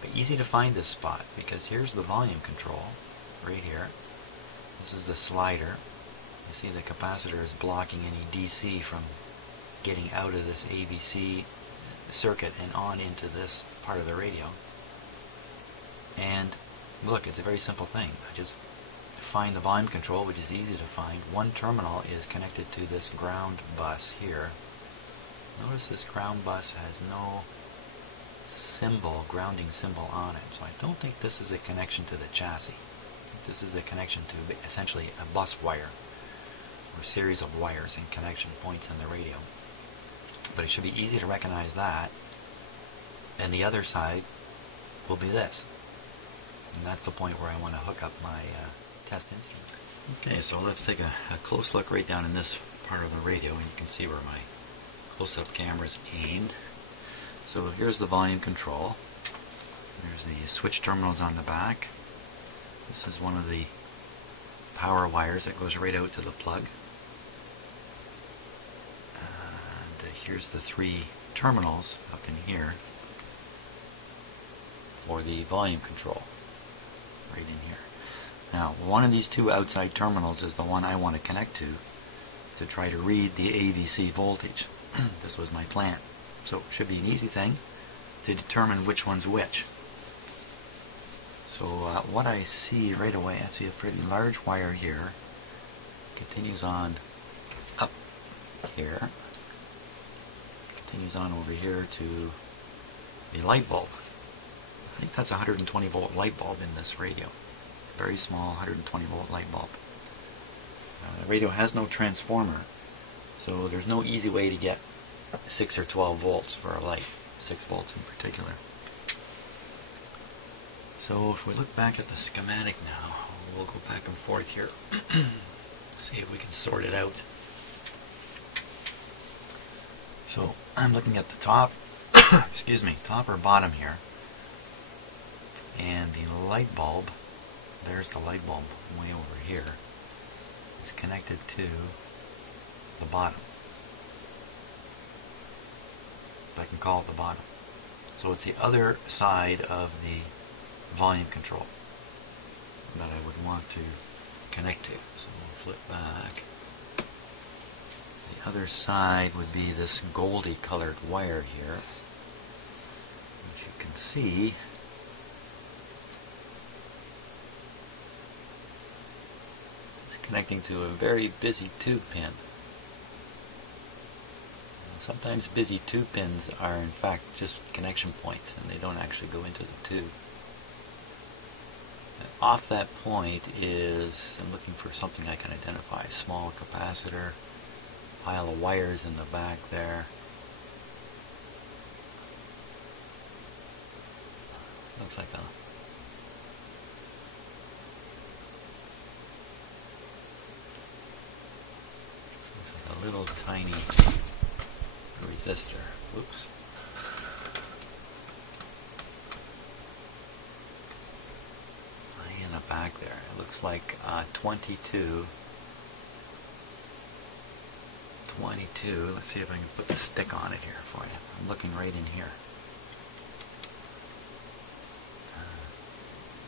But easy to find this spot because here's the volume control right here. This is the slider. You see the capacitor is blocking any DC from getting out of this AVC circuit and on into this part of the radio. And look, it's a very simple thing. I just find the volume control, which is easy to find. One terminal is connected to this ground bus here. Notice this ground bus has no symbol, grounding symbol on it. So I don't think this is a connection to the chassis. I think this is a connection to essentially a bus wire or series of wires and connection points in the radio. But it should be easy to recognize that. And the other side will be this. And that's the point where I want to hook up my test instrument. Okay, so let's take a close look right down in this part of the radio, and you can see where my close-up camera is aimed. So here's the volume control. There's the switch terminals on the back. This is one of the power wires that goes right out to the plug. And here's the 3 terminals up in here for the volume control, right in here. Now, one of these 2 outside terminals is the one I want to connect to try to read the AVC voltage. This was my plan. So it should be an easy thing to determine which one's which. So what I see right away, I see a pretty large wire here. Continues on up here. Continues on over here to the light bulb. I think that's a 120 volt light bulb in this radio. Very small 120 volt light bulb. The radio has no transformer, so there's no easy way to get 6 or 12 volts for a light, 6 volts in particular. So if we look back at the schematic now, we'll go back and forth here, see if we can sort it out. So I'm looking at the top, excuse me, top or bottom here, and the light bulb, there's the light bulb way over here, is connected to the bottom. If I can call it the bottom. So it's the other side of the volume control that I would want to connect to. So we'll flip back. The other side would be this goldy colored wire here, which you can see is connecting to a very busy tube pin. Sometimes busy tube pins are in fact just connection points and they don't actually go into the tube. And off that point is, I'm looking for something I can identify, small capacitor, pile of wires in the back there. Looks like a little tiny resistor. Oops. In the back there, it looks like 22. Let's see if I can put the stick on it here for you. I'm looking right in here.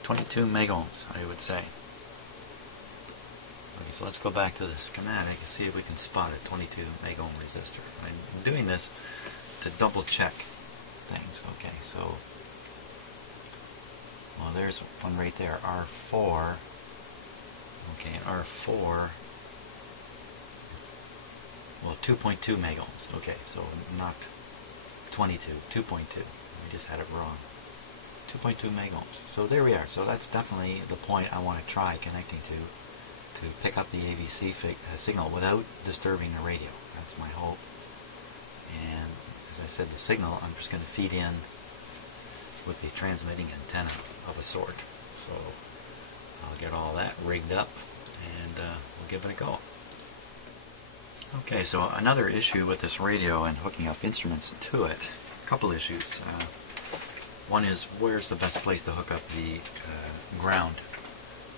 22 megohms, I would say. Okay, so let's go back to the schematic and see if we can spot a 22 megohm resistor. I'm doing this to double check things. Okay, so well, there's one right there, R4. Okay, R4. Well, 2.2 megohms. Okay, so not 22, 2.2. We just had it wrong. 2.2 megohms. So there we are. So that's definitely the point I want to try connecting to pick up the AVC signal without disturbing the radio. That's my hope. And as I said, the signal I'm just going to feed in with the transmitting antenna of a sort. So I'll get all that rigged up and we'll give it a go. Okay, so another issue with this radio and hooking up instruments to it, a couple issues. One is, where's the best place to hook up the ground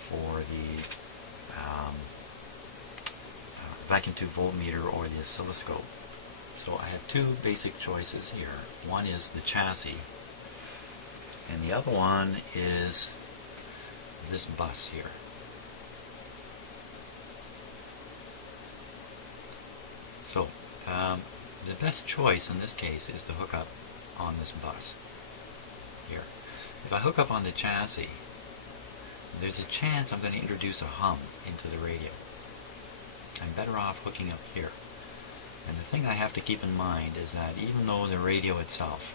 for the vacuum tube voltmeter or the oscilloscope? So I have 2 basic choices here. One is the chassis, and the other one is this bus here. So the best choice in this case is to hook up on this bus here. If I hook up on the chassis, there's a chance I'm going to introduce a hum into the radio. I'm better off hooking up here. And the thing I have to keep in mind is that even though the radio itself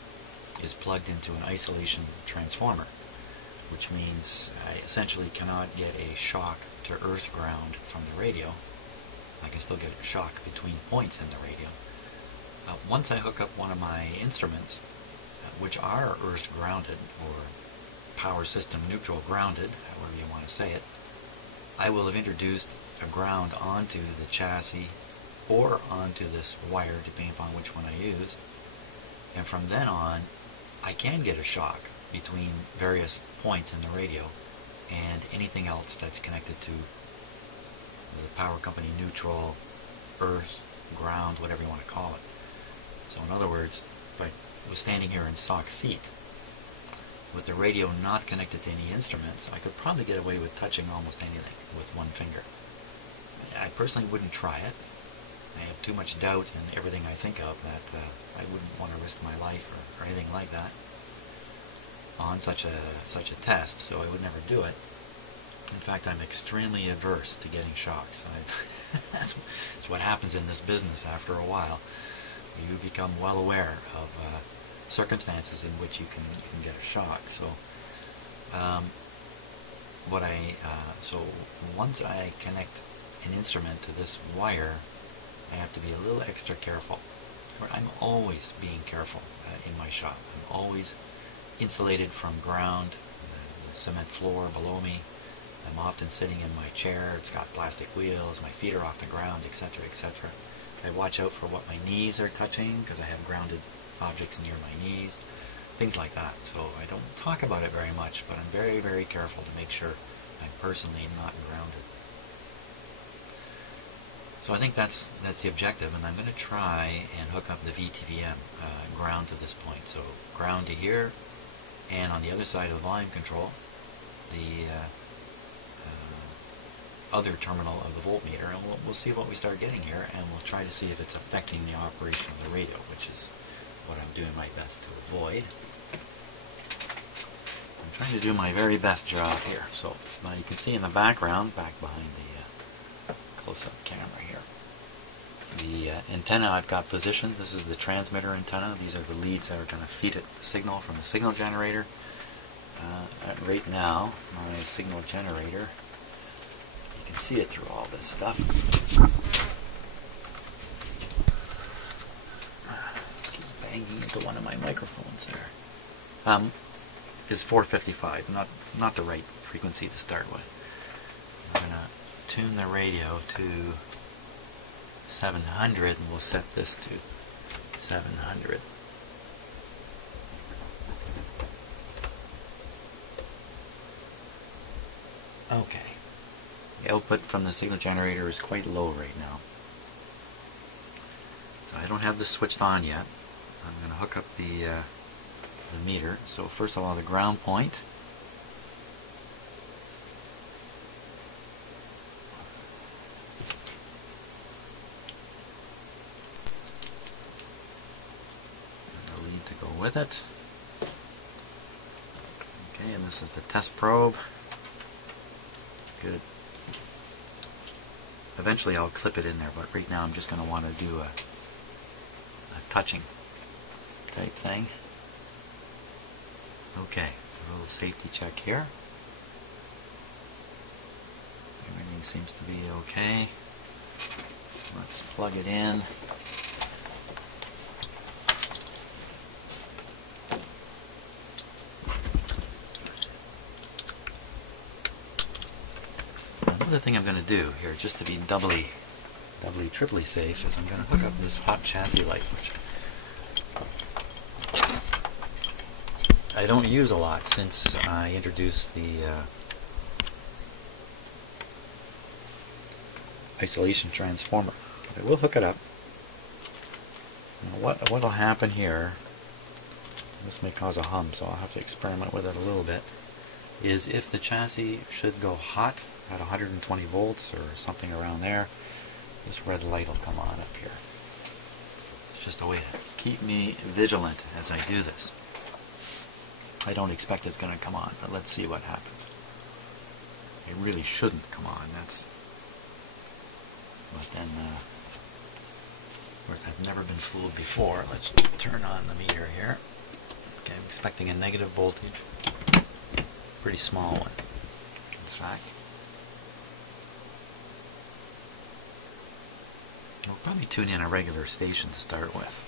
is plugged into an isolation transformer, which means I essentially cannot get a shock to earth ground from the radio, I can still get a shock between points in the radio. Once I hook up one of my instruments, which are earth grounded or power system neutral grounded, however you want to say it, I will have introduced a ground onto the chassis or onto this wire, depending upon which one I use, and from then on I can get a shock between various points in the radio and anything else that's connected to the power company neutral, earth, ground, whatever you want to call it. So in other words, if I was standing here in stock feet with the radio not connected to any instruments, I could probably get away with touching almost anything with one finger. I personally wouldn't try it. I have too much doubt in everything I think of that I wouldn't want to risk my life or anything like that on such a test, so I would never do it. In fact, I'm extremely averse to getting shocks. That's what happens in this business after a while. You become well aware of circumstances in which you can get a shock. So, so once I connect an instrument to this wire, I have to be a little extra careful. I'm always being careful in my shop. I'm always insulated from ground, the cement floor below me. I'm often sitting in my chair. It's got plastic wheels. My feet are off the ground, etc., etc. I watch out for what my knees are touching because I have grounded objects near my knees, things like that. So I don't talk about it very much, but I'm very, very careful to make sure I'm personally not grounded. So I think that's the objective, and I'm going to try and hook up the VTVM ground to this point. So ground to here, and on the other side of the volume control, the other terminal of the voltmeter, and we'll see what we start getting here, and we'll try to see if it's affecting the operation of the radio, which is what I'm doing my best to avoid. I'm trying to do my very best job here. So now you can see in the background, back behind the close-up camera here, the antenna I've got positioned. This is the transmitter antenna. These are the leads that are going to feed it the signal from the signal generator. Right now, my signal generator, you can see it through all this stuff. Keeps banging into one of my microphones there. Is 455, not the right frequency to start with. I'm going to tune the radio to 700, and we'll set this to 700. Okay. The output from the signal generator is quite low right now. So I don't have this switched on yet. I'm going to hook up the meter. So first of all, the ground point. And the lead to go with it. Okay, and this is the test probe. Good. Eventually I'll clip it in there, but right now I'm just going to want to do a touching type thing. Okay, a little safety check here. Everything seems to be okay. Let's plug it in. Another thing I'm going to do here, just to be doubly, triply safe, is I'm going to hook up this hot chassis light, which I don't use a lot since I introduced the isolation transformer. I will hook it up. Now what will happen here this may cause a hum, so I'll have to experiment with it a little bit, is if the chassis should go hot at 120 volts or something around there, this red light will come on up here. It's just a way to keep me vigilant as I do this. I don't expect it's going to come on, but let's see what happens. It really shouldn't come on, but then, of course, I've never been fooled before. Let's turn on the meter here. Okay, I'm expecting a negative voltage. Pretty small one, in fact. We'll probably tune in a regular station to start with.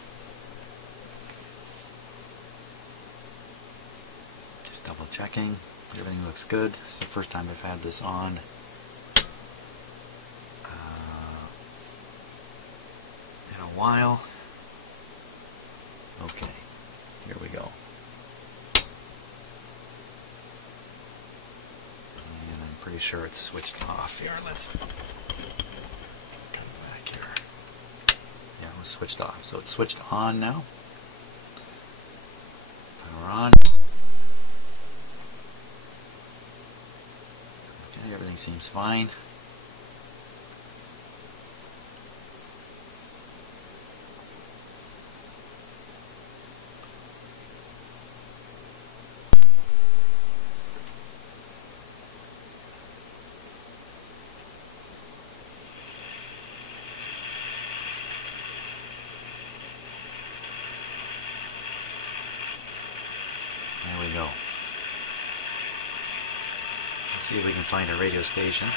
Just double checking. Everything looks good. It's the first time I've had this on. In a while. Okay, here we go. And I'm pretty sure it's switched off here. Let's come back here. Yeah, it was switched off. So it's switched on now. Power on. Okay, everything seems fine. There we go. Let's see if we can find a radio station.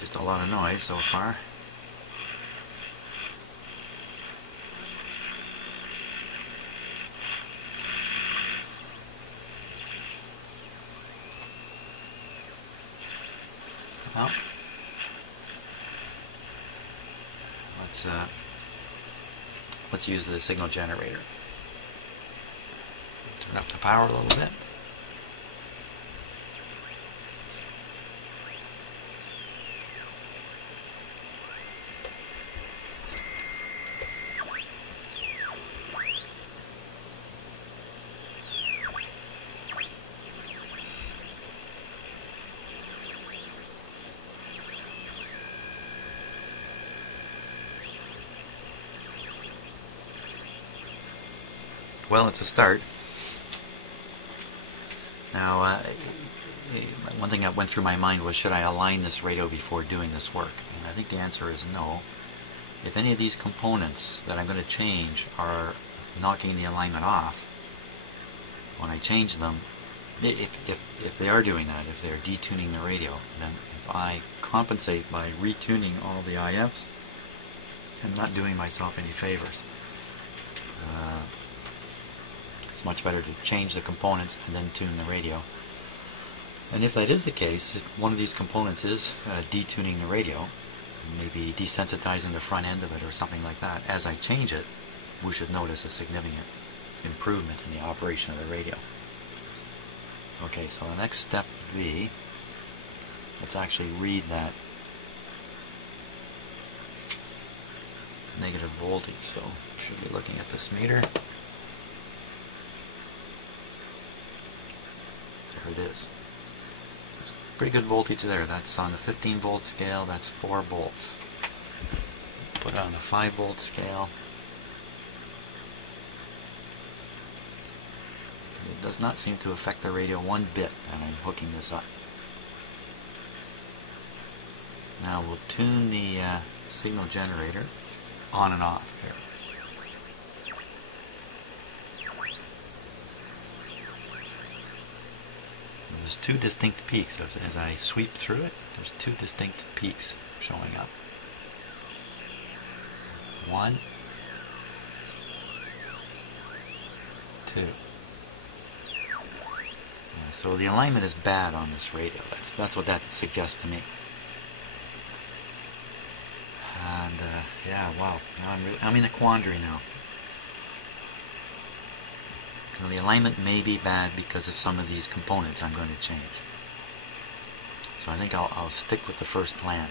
Just a lot of noise so far. Well, let's use the signal generator. Turn up the power a little bit. Well, it's a start. Now, one thing that went through my mind was, should I align this radio before doing this work? And I think the answer is no. If any of these components that I'm going to change are knocking the alignment off, when I change them, if they are doing that, if they're detuning the radio, then if I compensate by retuning all the IFs, I'm not doing myself any favors. It's much better to change the components and then tune the radio. And if that is the case, if one of these components is detuning the radio, maybe desensitizing the front end of it or something like that, as I change it, we should notice a significant improvement in the operation of the radio. Okay, so the next step would be, let's actually read that negative voltage. So we should be looking at this meter. There it is. Pretty good voltage there. That's on the 15 volt scale. That's 4 volts. Put it on the 5 volt scale. It does not seem to affect the radio one bit, and I'm hooking this up. Now we'll tune the signal generator on and off here. There's two distinct peaks. As I sweep through it, there's two distinct peaks showing up. 1, 2. So the alignment is bad on this radio. That's what that suggests to me. And yeah, wow. Now I'm in a quandary now. So the alignment may be bad because of some of these components I'm going to change. So I think I'll stick with the first plan.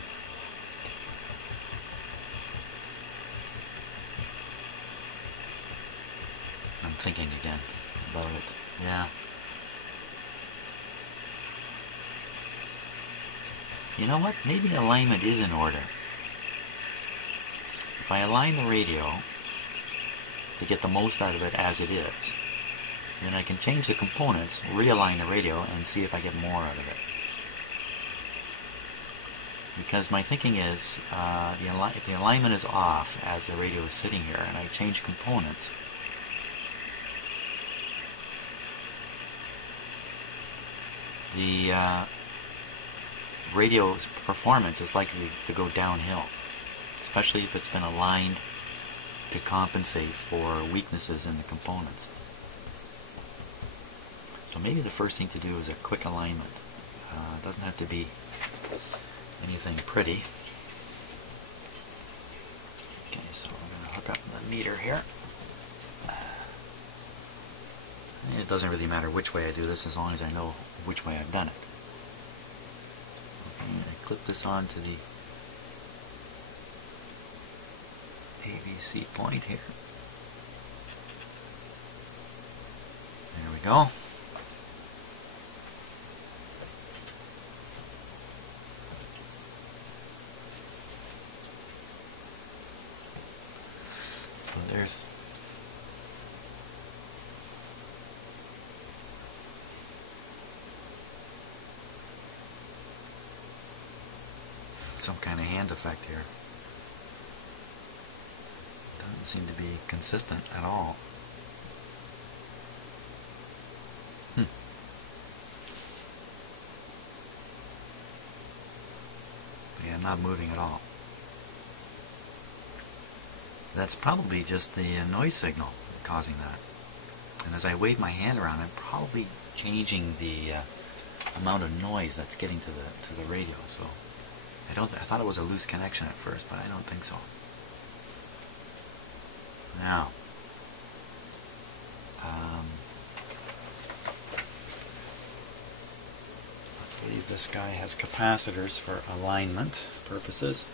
I'm thinking again about it. Yeah. You know what? Maybe the alignment is in order. If I align the radio to get the most out of it as it is, then I can change the components, realign the radio, and see if I get more out of it. Because my thinking is, if the alignment is off as the radio is sitting here, and I change components, the radio's performance is likely to go downhill, especially if it's been aligned to compensate for weaknesses in the components. So maybe the first thing to do is a quick alignment. It doesn't have to be anything pretty. Okay, so we're going to hook up the meter here. It doesn't really matter which way I do this as long as I know which way I've done it. Okay, I clip this onto the AVC point here. There we go. So there's some kind of hand effect here. Doesn't seem to be consistent at all. Yeah, not moving at all. That's probably just the noise signal causing that. And as I wave my hand around, I'm probably changing the amount of noise that's getting to the radio. So I thought it was a loose connection at first, but I don't think so. Now, I believe this guy has capacitors for alignment purposes.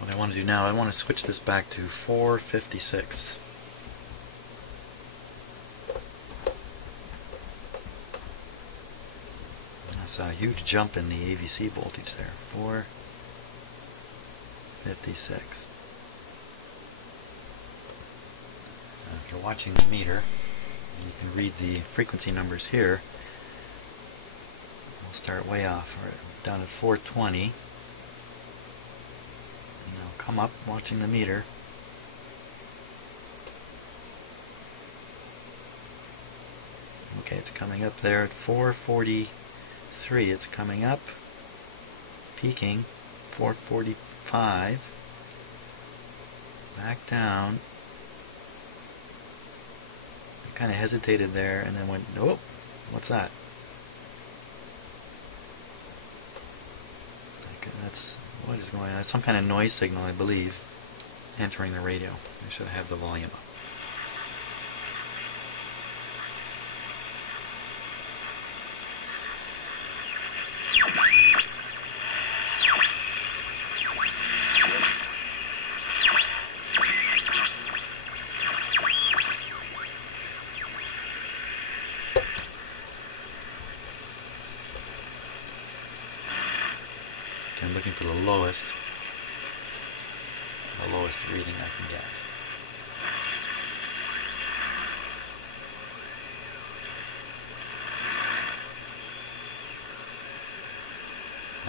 What I want to do now, I want to switch this back to 456. That's a huge jump in the AVC voltage there. 456. If you're watching the meter, you can read the frequency numbers here. We'll start way off. We're down at 420. And I'll come up watching the meter. Okay, it's coming up there at 443. It's coming up, peaking, 445. Back down. I kind of hesitated there and then went, nope, what's that? That's what is going on. That's some kind of noise signal, I believe, entering the radio. I should have the volume up. I'm looking for the lowest reading I can get.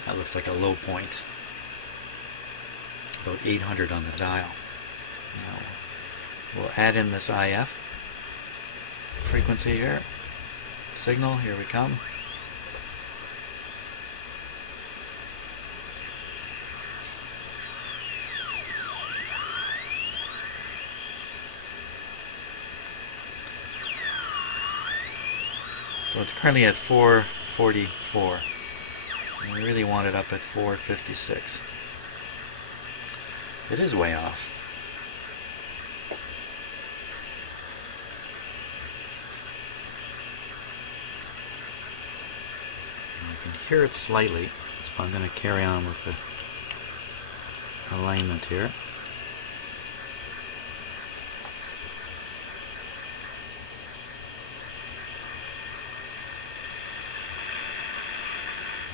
That looks like a low point. About 800 on the dial. Now we'll add in this IF frequency here. Signal, here we come. So it's currently at 444. And we really want it up at 456. It is way off. You can hear it slightly, so I'm going to carry on with the alignment here.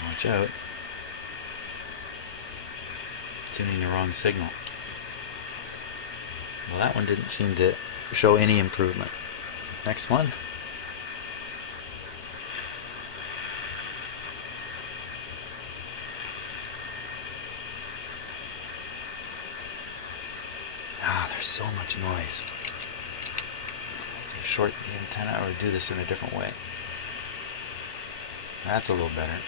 Watch out. Tuning the wrong signal. Well, that one didn't seem to show any improvement. Next one. There's so much noise. Short the antenna or do this in a different way. That's a little better.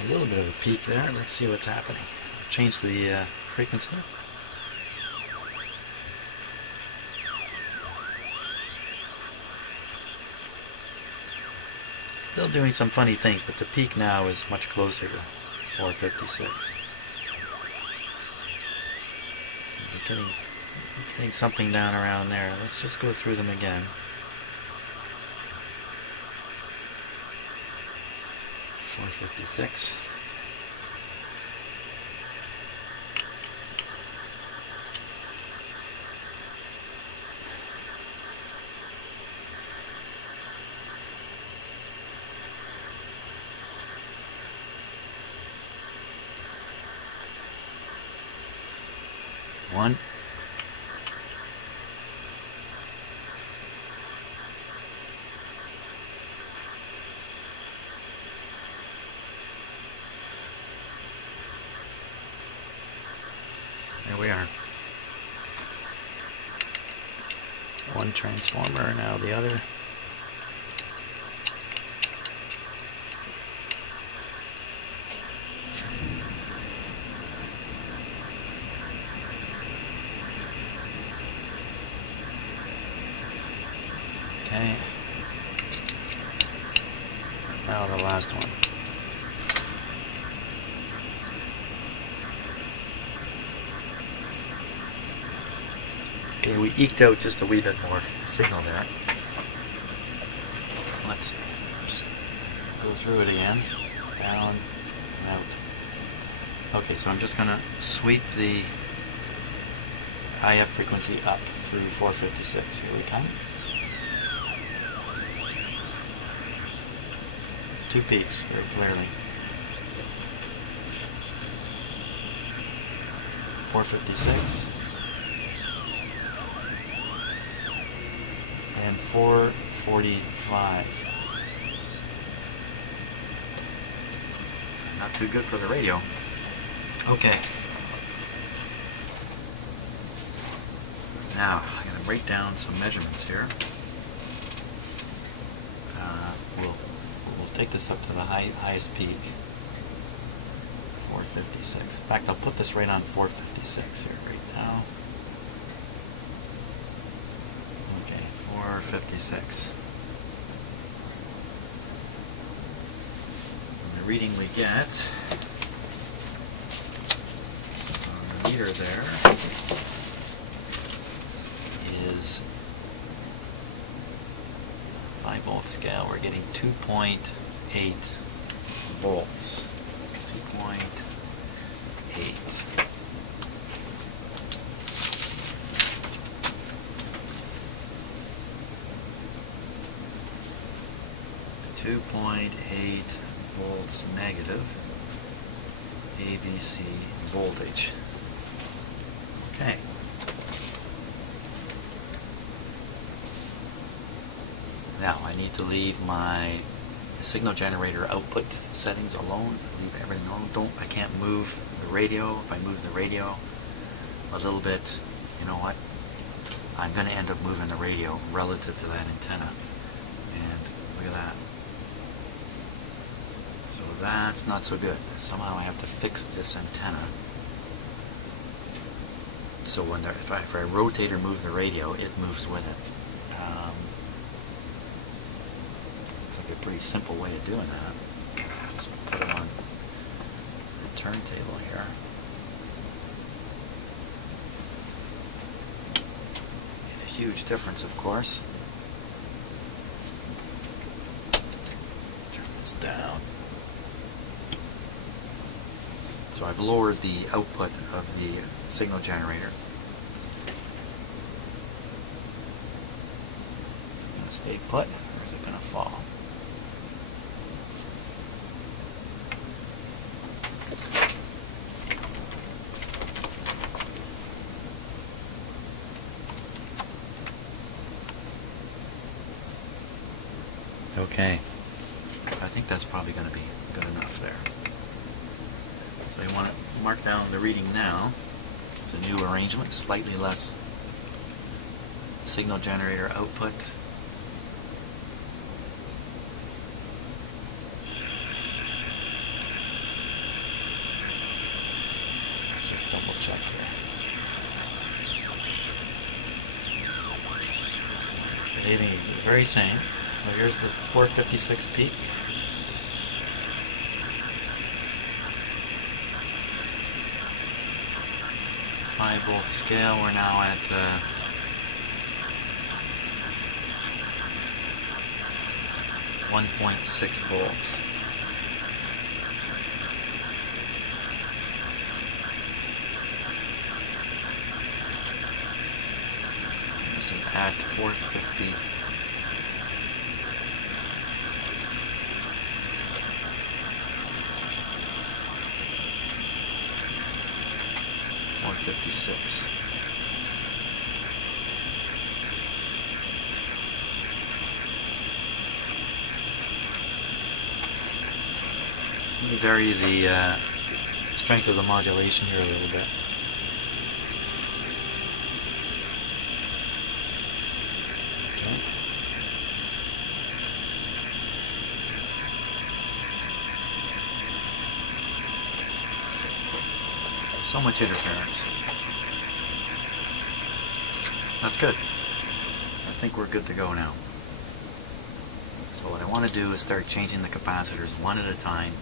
A little bit of a peak there. Let's see what's happening. Change the frequency. Still doing some funny things, but the peak now is much closer to 456. We're getting something down around there. Let's just go through them again. .456. One. There we are. One transformer, now the other. Okay. Now the last one. Okay, we eked out just a wee bit more signal there. Let's just go through it again. Down and out. Okay, so I'm just going to sweep the IF frequency up through 456. Here we come. Two peaks very clearly. 456 and 445. Not too good for the radio. Okay. Now I'm going to break down some measurements here. We'll take this up to the highest peak. 456. In fact, I'll put this right on 456 here right now. Okay, 456. And the reading we get on the meter there is 5-volt scale. We're getting 2.8 volts. 2.8. 2.8 volts negative ABC voltage. Okay. Now I need to leave my signal generator output settings alone. Leave everything alone. I can't move the radio. If I move the radio a little bit, you know what? I'm going to end up moving the radio relative to that antenna. And look at that. that's not so good. Somehow I have to fix this antenna. So when if I rotate or move the radio, it moves with it. It's like a pretty simple way of doing that. Just put it on the turntable here. And a huge difference, of course. Turn this down. So I've lowered the output of the signal generator. Is it going to stay put, or is it going to fall? Okay. I think that's probably going to be good enough there. So you want to mark down the reading now. It's a new arrangement, slightly less signal generator output. Let's just double check here. It's behaving the very same. So here's the 456 peak. 5-volt scale, we're now at 1.6 volts. This is at 450. 456. Let me vary the strength of the modulation here a little bit. Okay. So much interference. That's good. I think we're good to go now. So what I want to do is start changing the capacitors one at a time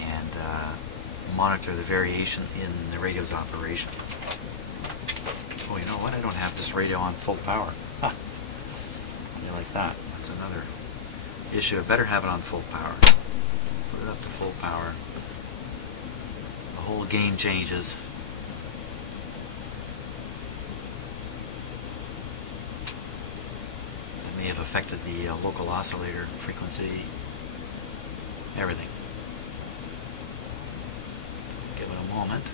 and monitor the variation in the radio's operation. Oh, you know what? I don't have this radio on full power. Huh. You like that? That's another issue. I better have it on full power. Put it up to full power. The whole game changes. That may have affected the local oscillator frequency, everything. Give it a moment.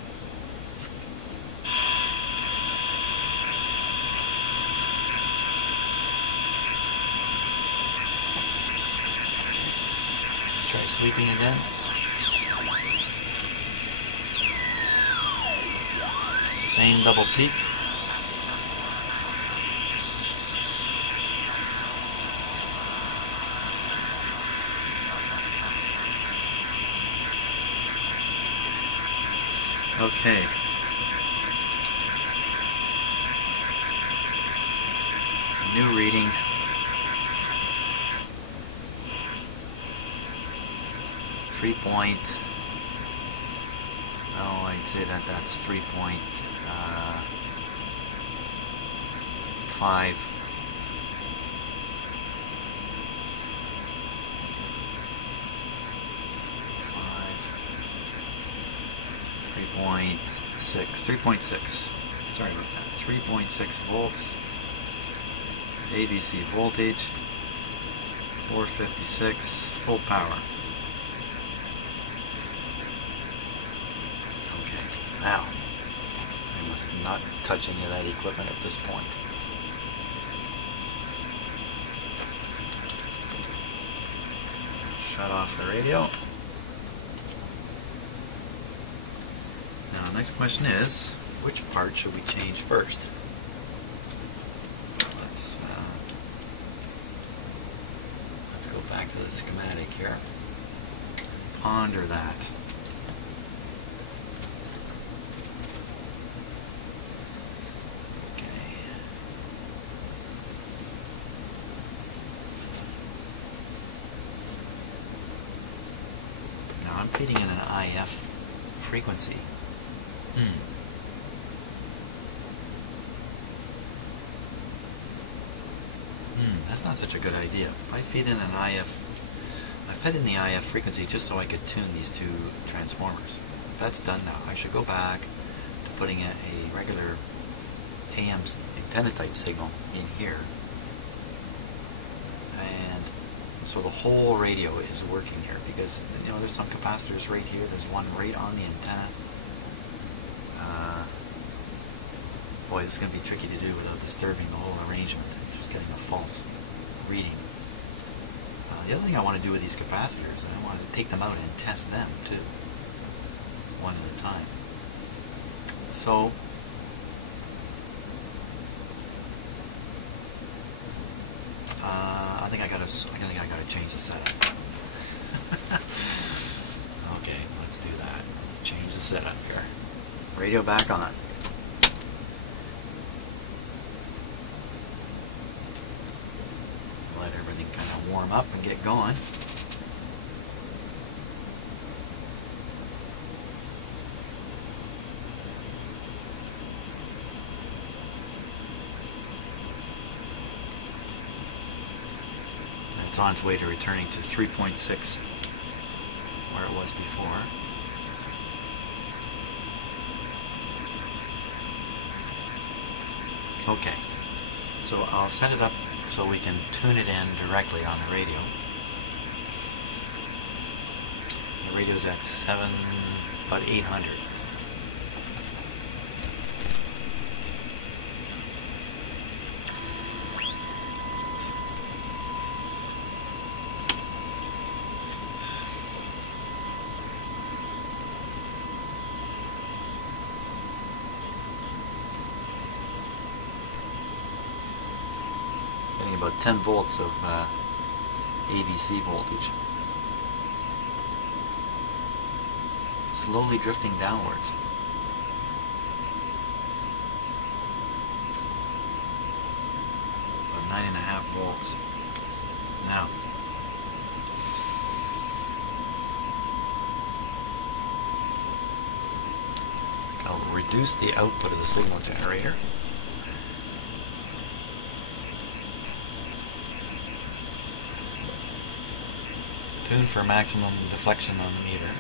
Try sweeping again. Same double peak. Okay. New reading. I'd say that's 3.5. 3.6. Sorry about that. 3.6 volts. ABC voltage. 456. Full power. Okay. Now, I must not touch any of that equipment at this point. Shut off the radio. Now the next question is, which part should we change first? Let's go back to the schematic here. ponder that. I'm feeding in an IF frequency. That's not such a good idea. If I feed in an IF, I fed in the IF frequency just so I could tune these two transformers. That's done now. I should go back to putting a regular AM antenna type signal in here. And so the whole radio is working here because, you know, there's some capacitors right here. There's one right on the antenna. Boy, this is going to be tricky to do without disturbing the whole arrangement. Just getting a false reading. The other thing I want to do with these capacitors, I want to take them out and test them too, one at a time. So I think I gotta change the setup. Okay, let's do that. Let's change the setup here. Radio back on. Let everything kind of warm up and get going. It's on its way to returning to 3.6 where it was before. Okay, so I'll set it up so we can tune it in directly on the radio. The radio's at about 800. Getting about 10 volts of ABC voltage. Slowly drifting downwards. About 9.5 volts. Now, I'll reduce the output of the signal generator. Tune for maximum deflection on the meter.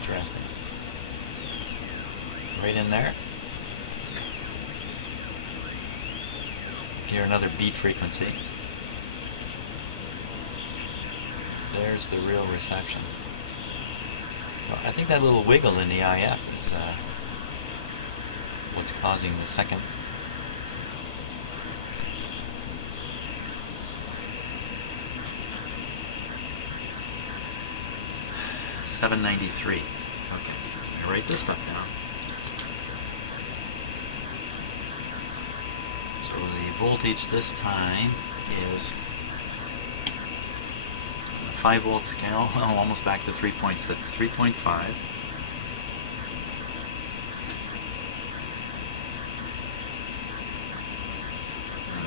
Interesting. Right in there. Hear another beat frequency. There's the real reception. Well, I think that little wiggle in the IF is what's causing the second. $793. Okay, I write this stuff down. So the voltage this time is 5 volt scale, almost back to 3.6, 3.5.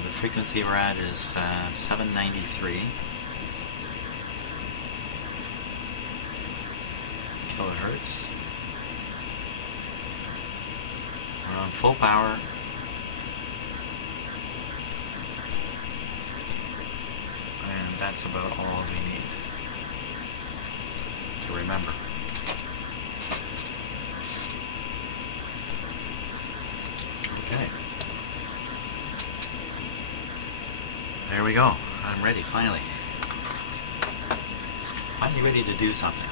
The frequency we're at is 793 kilohertz. We're on full power. And that's about all we need to remember. Okay. There we go. I'm ready, finally. Finally ready to do something.